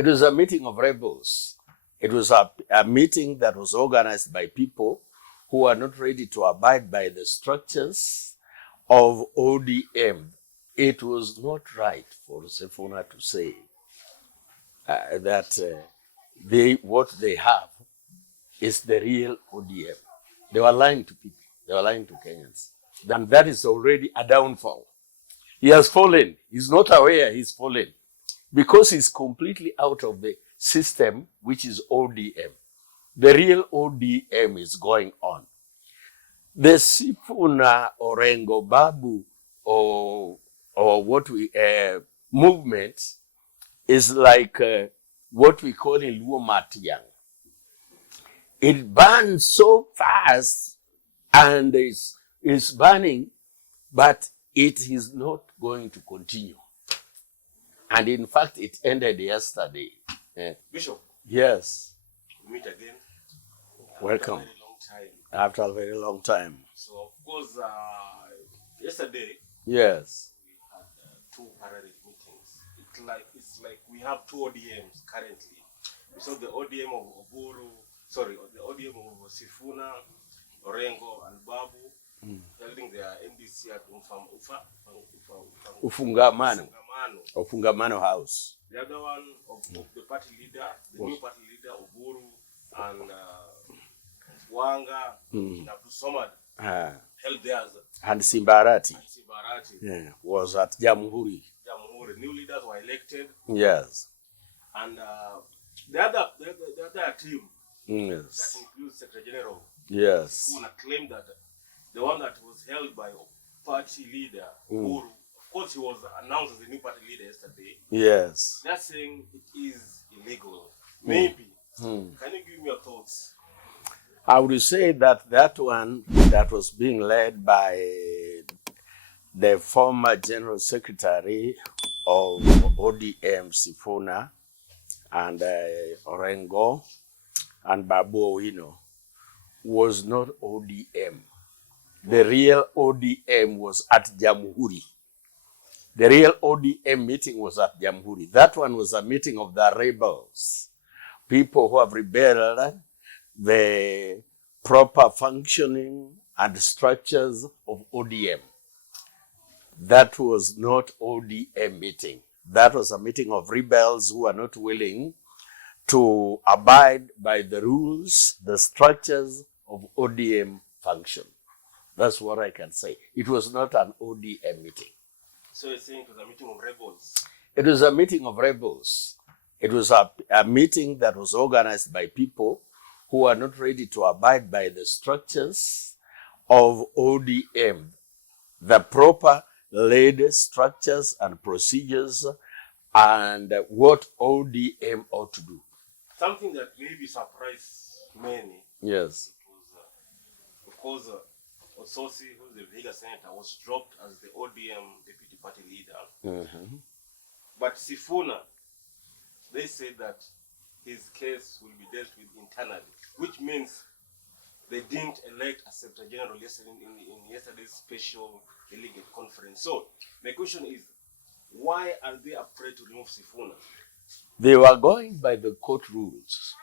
It was a meeting of rebels. It was a meeting that was organized by people who are not ready to abide by the structures of ODM. It was not right for Sifuna to say that what they have is the real ODM. They were lying to people. They were lying to Kenyans. And that is already a downfall. He has fallen. He's not aware he's fallen because he's completely out of the system, which is ODM. The real ODM is going on. The Sifuna Orengo Babu or what we movement is like what we call in Luo Matiang. It burns so fast and is burning, but it is not going to continue. And in fact, it ended yesterday. Bishop. Yes. We meet again. Welcome. After a very long time. After a very long time. So, of course, yesterday, yes, we had two parallel meetings. It's like we have two ODMs currently. We saw the ODM of the ODM of Sifuna, Orengo, and Babu holding their NDC at Ufungamano House. The other one of the party leader, the new party leader, Oburu, and Wanga, Somad, held theirs. And Simbarati. Yeah, was at Jamhuri. New leaders were elected. Yes. And the other team yes. that includes Secretary General. Yes. Who claimed that the one that was held by party leader, Oburu, of course he was announced as the new party leader yesterday. Yes. They're saying it is illegal. Maybe. Can you give me your thoughts? I would say that one that was being led by the former General Secretary of ODM, Sifuna, and Orengo, and Babu Owino, was not ODM. The real ODM was at Jamhuri. The real ODM meeting was at Jamhuri. That one was a meeting of the rebels, people who have rebelled the proper functioning and structures of ODM. That was not ODM meeting. That was a meeting of rebels who are not willing to abide by the rules, the structures of ODM function. That's what I can say. It was not an ODM meeting. So you're saying it was a meeting of rebels? It was a meeting of rebels. It was a meeting that was organized by people who are not ready to abide by the structures of ODM, the proper laid structures and procedures, and what ODM ought to do. Something that maybe surprised many. Yes. Of course, Ososi, who's the Vihiga Senator, was dropped as the ODM deputy party leader. But Sifuna, they said that his case will be dealt with internally, which means they didn't elect a Secretary General yesterday in yesterday's special delegate conference. So my question is, why are they afraid to remove Sifuna? They were going by the court rules.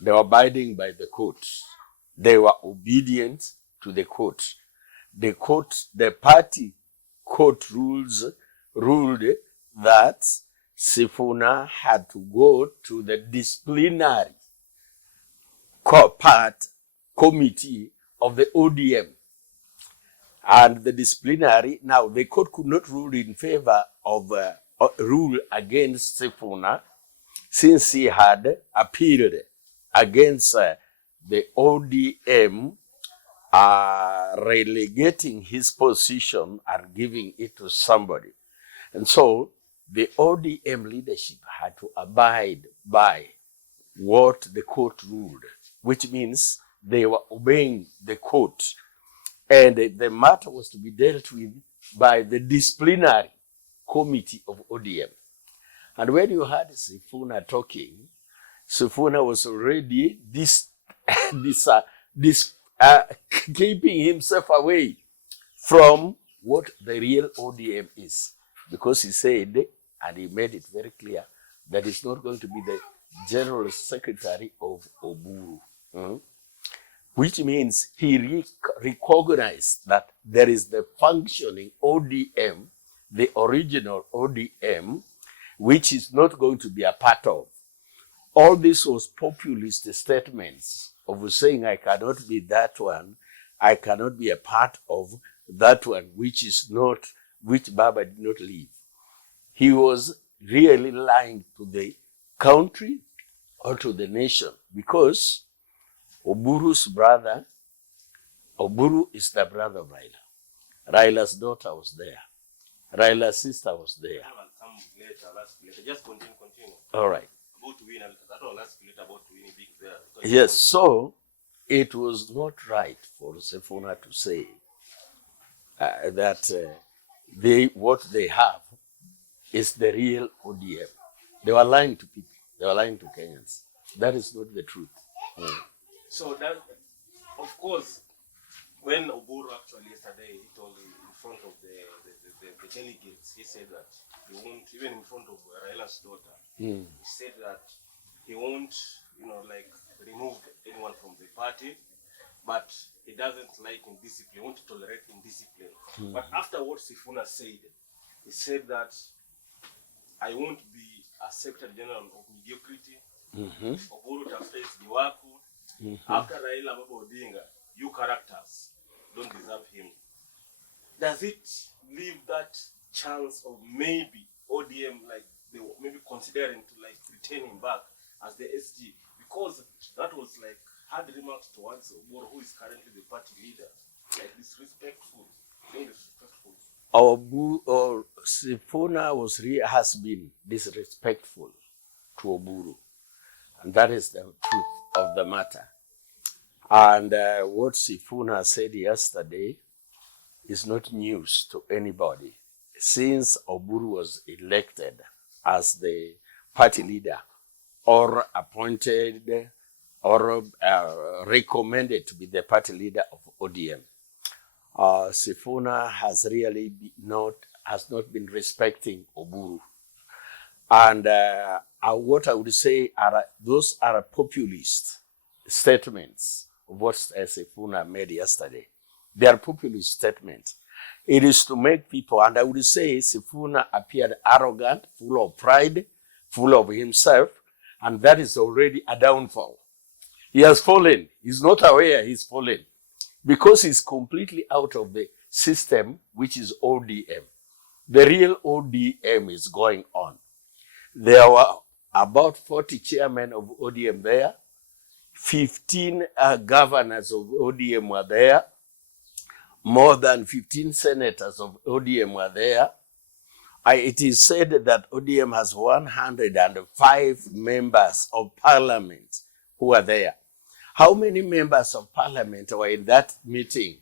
They were abiding by the court. They were obedient to the court. The party court rules ruled that Sifuna had to go to the disciplinary committee of the ODM. And the disciplinary, now the court could not rule in favor of rule against Sifuna since he had appealed against the ODM relegating his position and giving it to somebody. And so the ODM leadership had to abide by what the court ruled, which means they were obeying the court. And the matter was to be dealt with by the disciplinary committee of ODM. And when you heard Sifuna talking, Sifuna was already keeping himself away from what the real ODM is. Because he said, and he made it very clear, that is not going to be the general secretary of Oburu. Which means he recognized that there is the functioning ODM, the original ODM, which is not going to be a part of. All this was populist statements of saying, I cannot be that one, I cannot be a part of that one, which Baba did not leave. He was really lying to the country or to the nation, because Oburu's brother, Oburu is the brother of Raila. Raila's daughter was there. Raila's sister was there. Just continue. All right. About to win, about winning big there. Yes, so it was not right for Sifuna to say that what they have is the real ODM. They were lying to people. They were lying to Kenyans. That is not the truth. So that, of course, when Oburu actually yesterday, he told in front of the delegates, he said that he won't, even in front of Raila's daughter, he said that he won't, remove anyone from the party, but he doesn't like indiscipline, he won't tolerate indiscipline. But after what Sifuna said, he said that I won't be a secretary general of mediocrity. Oburu taface Diwaku. After Raila Odinga, you characters don't deserve him. Does it leave that chance of maybe ODM, they were maybe considering to retain him back as the SG? Because that was hard remarks towards Ober, who is currently the party leader, disrespectful, being disrespectful. Sifuna has been disrespectful to Oburu, and that is the truth of the matter. And what Sifuna said yesterday is not news to anybody. Since Oburu was elected as the party leader, or appointed, or recommended to be the party leader of ODM, Sifuna has really not been respecting Oburu. And what I would say those are populist statements of what Sifuna made yesterday. They are populist statements. It is to make people, and I would say Sifuna appeared arrogant, full of pride, full of himself, and that is already a downfall. He has fallen. He's not aware he's fallen, because he's completely out of the system, which is ODM. The real ODM is going on. There were about 40 chairmen of ODM there. 15 governors of ODM were there. More than 15 senators of ODM were there. It is said that ODM has 105 members of parliament who are there. How many members of parliament were in that meeting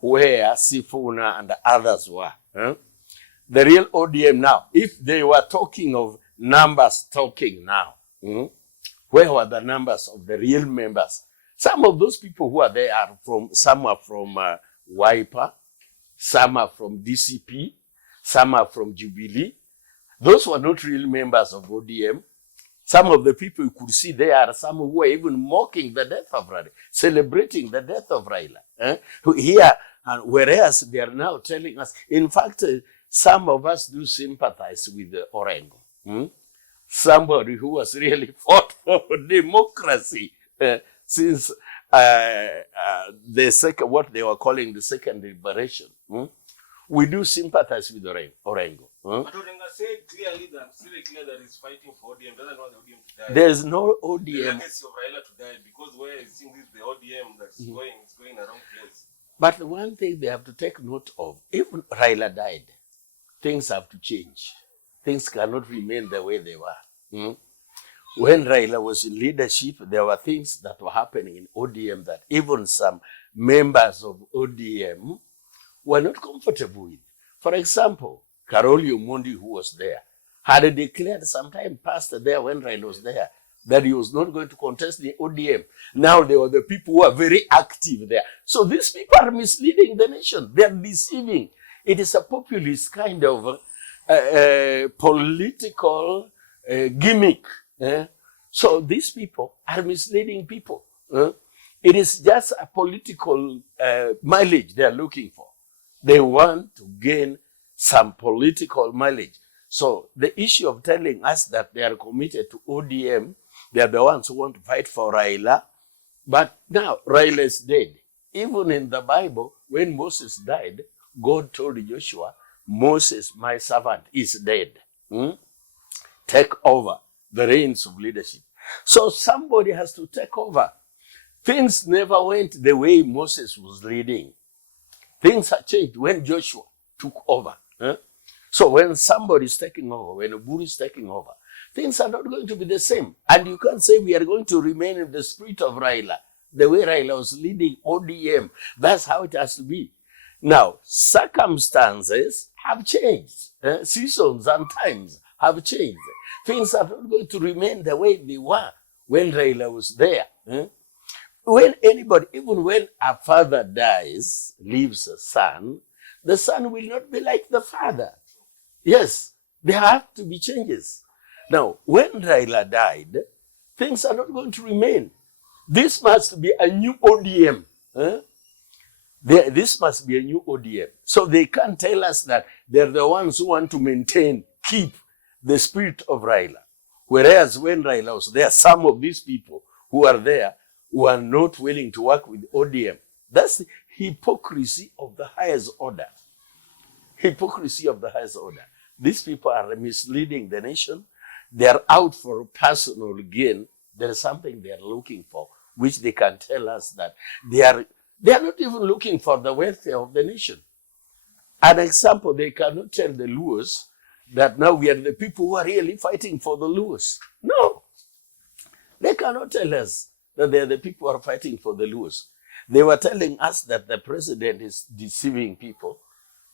where Sifuna and others were? The real ODM now, if they were talking of numbers talking now, where were the numbers of the real members? Some of those people who are there are some are from Wiper, some are from DCP, some are from Jubilee. Those were not real members of ODM. Some of the people you could see there are some who were even mocking the death of Raila, celebrating the death of Raila. Here, and whereas they are now telling us, in fact, some of us do sympathize with Orengo. Somebody who has really fought for democracy since what they were calling the second liberation. We do sympathize with Orengo. But Odinga said clearly that he's fighting for ODM, doesn't want the ODM to die. There's no ODM. The legacy of Raila to die, because where he's seeing this, the ODM that's it's going the wrong place. But one thing they have to take note of, if Raila died, things have to change. Things cannot remain the way they were. When Raila was in leadership, there were things that were happening in ODM that even some members of ODM were not comfortable with. For example, Karoli Omondi, who was there, had declared some time past there when Raila was there that he was not going to contest the ODM. Now there were the people who are very active there. So these people are misleading the nation. They are deceiving. It is a populist kind of political gimmick. So these people are misleading people. It is just a political mileage they are looking for. They want to gain some political mileage. So the issue of telling us that they are committed to ODM, they are the ones who want to fight for Raila. But now Raila is dead. Even in the Bible, when Moses died, God told Joshua, Moses, my servant, is dead. Take over the reins of leadership. So somebody has to take over. Things never went the way Moses was leading. Things have changed when Joshua took over. So when somebody is taking over, when Ober is taking over, things are not going to be the same. And you can't say we are going to remain in the spirit of Raila, the way Raila was leading ODM. That's how it has to be. Now, circumstances have changed. Seasons and times have changed. Things are not going to remain the way they were when Raila was there. When anybody, even when a father dies, leaves a son, the son will not be like the father. Yes, there have to be changes. Now, when Raila died, things are not going to remain. This must be a new ODM. This must be a new ODM. So they can't tell us that they're the ones who want to maintain, keep the spirit of Raila. Whereas when Raila was there, some of these people who are there were not willing to work with ODM. That's the hypocrisy of the highest order. Hypocrisy of the highest order. These people are misleading the nation. They are out for personal gain. There is something they are looking for, which they can tell us that they are not even looking for the welfare of the nation. An example, they cannot tell the Luos that now we are the people who are really fighting for the Luos. No. They cannot tell us that they are the people who are fighting for the Luos. They were telling us that the president is deceiving people.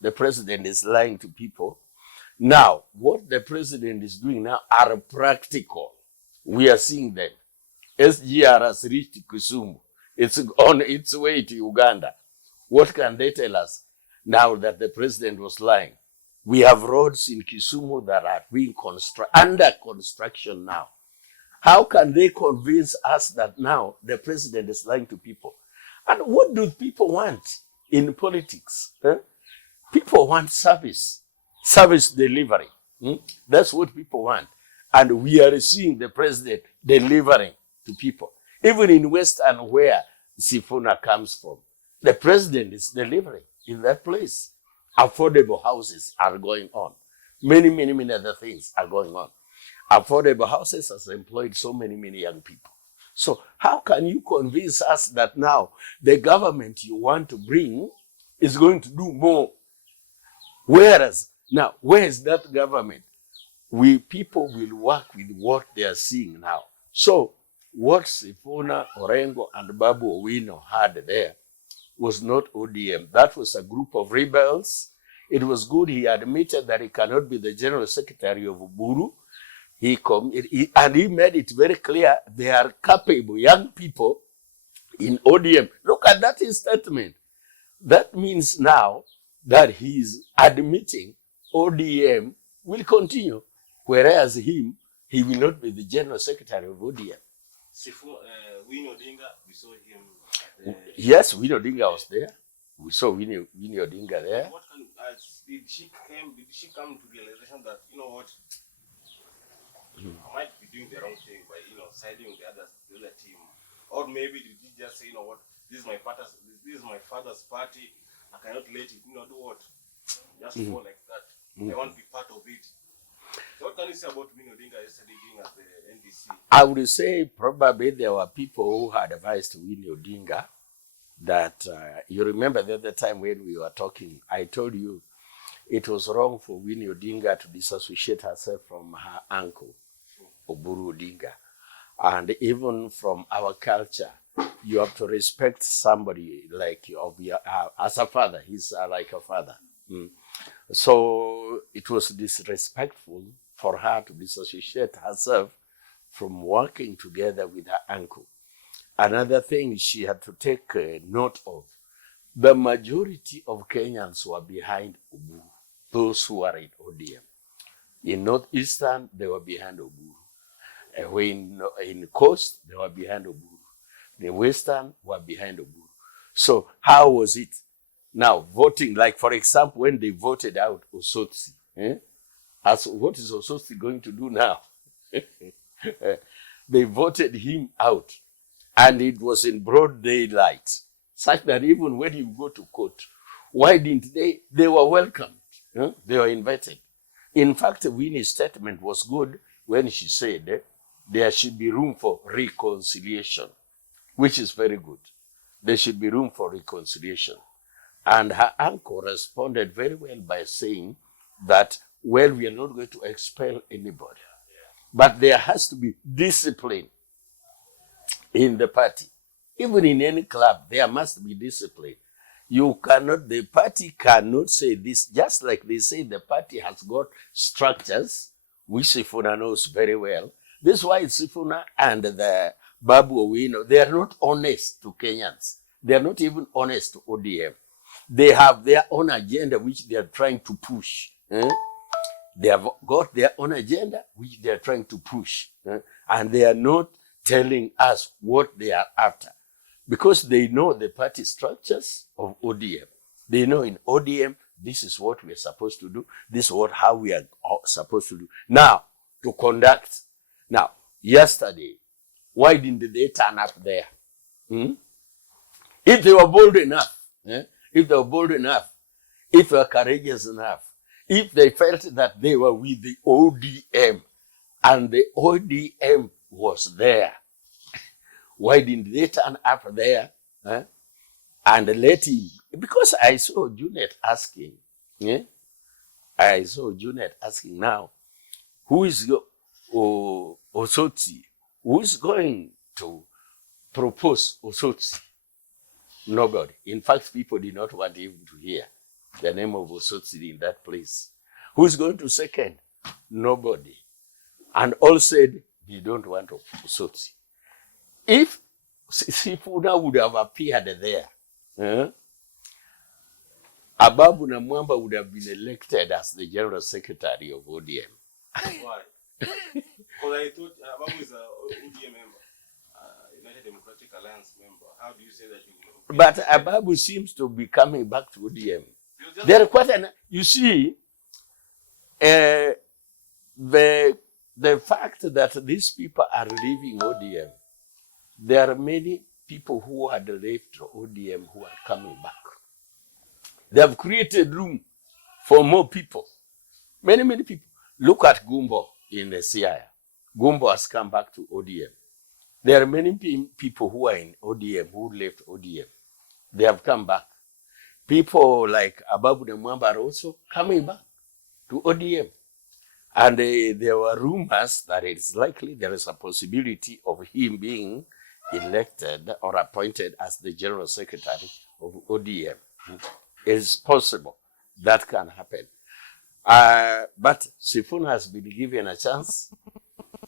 The president is lying to people. Now, what the president is doing now are practical. We are seeing them. SGR has reached Kisumu. It's on its way to Uganda. What can they tell us now that the president was lying? We have roads in Kisumu that are being under construction now. How can they convince us that now the president is lying to people? And what do people want in politics? People want service delivery. That's what people want. And we are seeing the president delivering to people. Even in Western, where Sifuna comes from, the president is delivering in that place. Affordable houses are going on. Many, many, many other things are going on. Affordable houses has employed so many, many young people. So how can you convince us that now the government you want to bring is going to do more? Whereas, now, where is that government? People will work with what they are seeing now. So what Sifuna, Orengo, and Babu Owino had there was not ODM. That was a group of rebels. It was good he admitted that he cannot be the general secretary of Uburu. And he made it very clear they are capable young people in ODM. Look at that statement. That means now that he is admitting ODM will continue, whereas he will not be the general secretary of ODM. Winnie Odinga, we saw him. Yes, Winnie Odinga was there. We saw Winnie Odinga there. What kind of, did she come to realization that, you know what, I might be doing the wrong thing by, siding with the other team? Or maybe did he just say, you know what, this is my father's party, I cannot let it, do what? Just fall like that. I want to be part of it. So what can you say about Winnie Odinga yesterday being at the NDC? I would say probably there were people who had advised Winnie Odinga that, you remember the other time when we were talking, I told you it was wrong for Winnie Odinga to disassociate herself from her uncle, Oburu Odinga. And even from our culture, you have to respect somebody like as a father. He's like a father. So it was disrespectful for her to disassociate herself from working together with her uncle. Another thing she had to take note of, the majority of Kenyans were behind Uburu, those who are in ODM. In Northeastern, they were behind Oburu. In Coast, they were behind Oburu. The Western were behind Oburu. So how was it? Now, voting, like for example, when they voted out Osotsi, as what is Osotsi going to do now? They voted him out, and it was in broad daylight, such that even when you go to court, why didn't they? They were welcomed. They were invited. In fact, Winnie's statement was good when she said there should be room for reconciliation, which is very good. There should be room for reconciliation. And her uncle responded very well by saying that, well, we are not going to expel anybody. But there has to be discipline in the party. Even in any club, there must be discipline. The party cannot say this, just like they say the party has got structures, which Sifuna knows very well. This is why Sifuna and the Babu Owino, they are not honest to Kenyans. They are not even honest to ODM. They have their own agenda, which they are trying to push. They have got their own agenda, which they are trying to push. And they are not telling us what they are after. Because they know the party structures of ODM. They know in ODM, this is what we are supposed to do. This is how we are supposed to do. Now, to conduct. Now, yesterday, why didn't they turn up there? If they were bold enough, if they were bold enough, if they were courageous enough, if they felt that they were with the ODM and the ODM was there, why didn't they turn up there and let him? Because I saw Junet asking, now, who is Osotsi? Who is going to propose Osotsi? Nobody. In fact, people did not want even to hear the name of Osotsi in that place. Who is going to second? Nobody. And all said, they don't want Osotsi. If Sifuna would have appeared there, Ababu Namwamba would have been elected as the General Secretary of ODM. Why? Because I thought Ababu is an ODM member, United Democratic Alliance member. How do you say that? But Ababu seems to be coming back to ODM. There are quite you see, the fact that these people are leaving ODM, there are many people who had left ODM who are coming back. They have created room for more people. Many, many people. Look at Gumbo in the CIA. Gumbo has come back to ODM. There are many people who are in ODM who left ODM. They have come back. People like Ababu Namwamba are also coming back to ODM. And there were rumors that it's likely there is a possibility of him being elected or appointed as the General Secretary of ODM. It is possible that can happen. But Sifuna has been given a chance.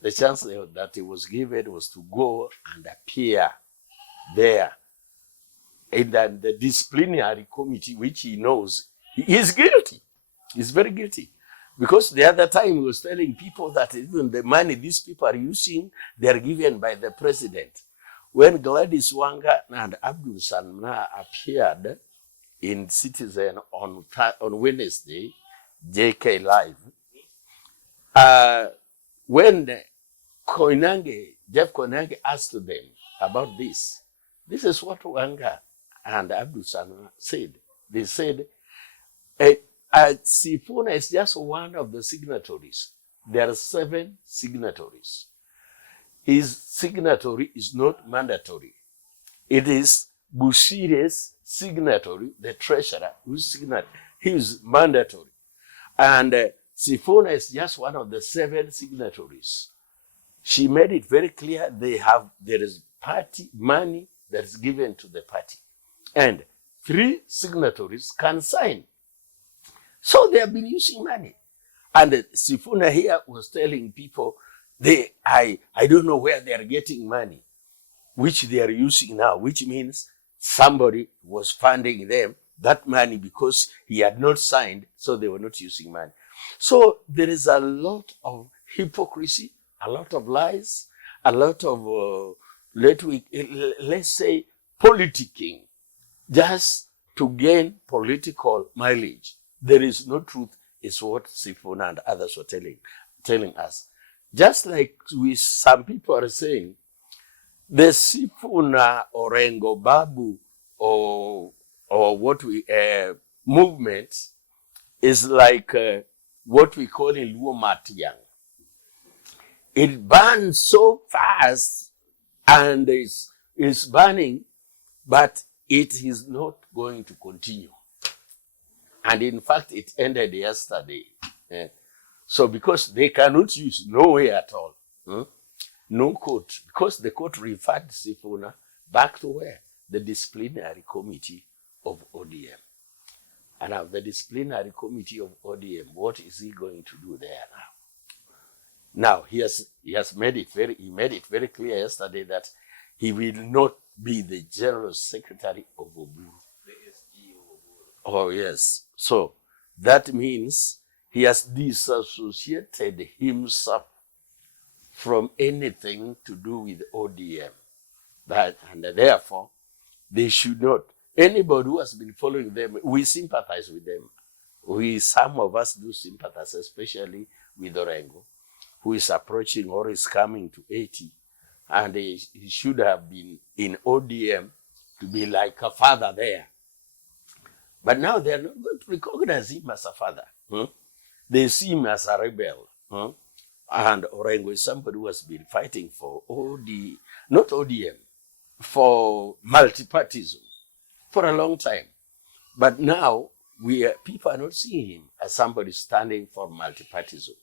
The chance that he was given was to go and appear there in the disciplinary committee, which he knows he is guilty. He's very guilty. Because the other time he was telling people that even the money these people are using, they are given by the president. When Gladys Wanga and Abdul Sanna appeared in Citizen on Wednesday, JK Live, when Jeff Koinange asked them about this is what Wanga and Abdul Sanna said. They said, Sifuna is just one of the signatories. There are 7 signatories. His signatory is not mandatory. It is Bushire's signatory, the treasurer, whose signature, he is mandatory. And Sifuna is just one of the 7 signatories. She made it very clear there is party money that is given to the party. And 3 signatories can sign. So they have been using money. And Sifuna here was telling people, I don't know where they are getting money, which they are using now, which means somebody was funding them that money because he had not signed, so they were not using money. So there is a lot of hypocrisy, a lot of lies, a lot of, let's say, politicking, just to gain political mileage. There is no truth, is what Sifuna and others were telling us. Just like some people are saying, the Sifuna or Orengo Babu or what we movement is like what we call in Luo Matiang. It burns so fast and is burning, but it is not going to continue. And in fact, it ended yesterday. So because they cannot use no way at all, no court, because the court referred Sifuna back to where? The disciplinary committee of ODM. And now the disciplinary committee of ODM, what is he going to do there now? Now he has made it very clear yesterday that he will not be the general secretary of Ober. The SG of Ober. Oh yes. So that means he has disassociated himself from anything to do with ODM. And therefore, they should not. Anybody who has been following them, we sympathize with them. Some of us do sympathize, especially with Orengo, who is approaching or is coming to 80. And he should have been in ODM to be like a father there. But now they are not going to recognize him as a father. They see him as a rebel. And Orengo is somebody who has been fighting for not ODM, for multipartism for a long time. But now people are not seeing him as somebody standing for multipartism.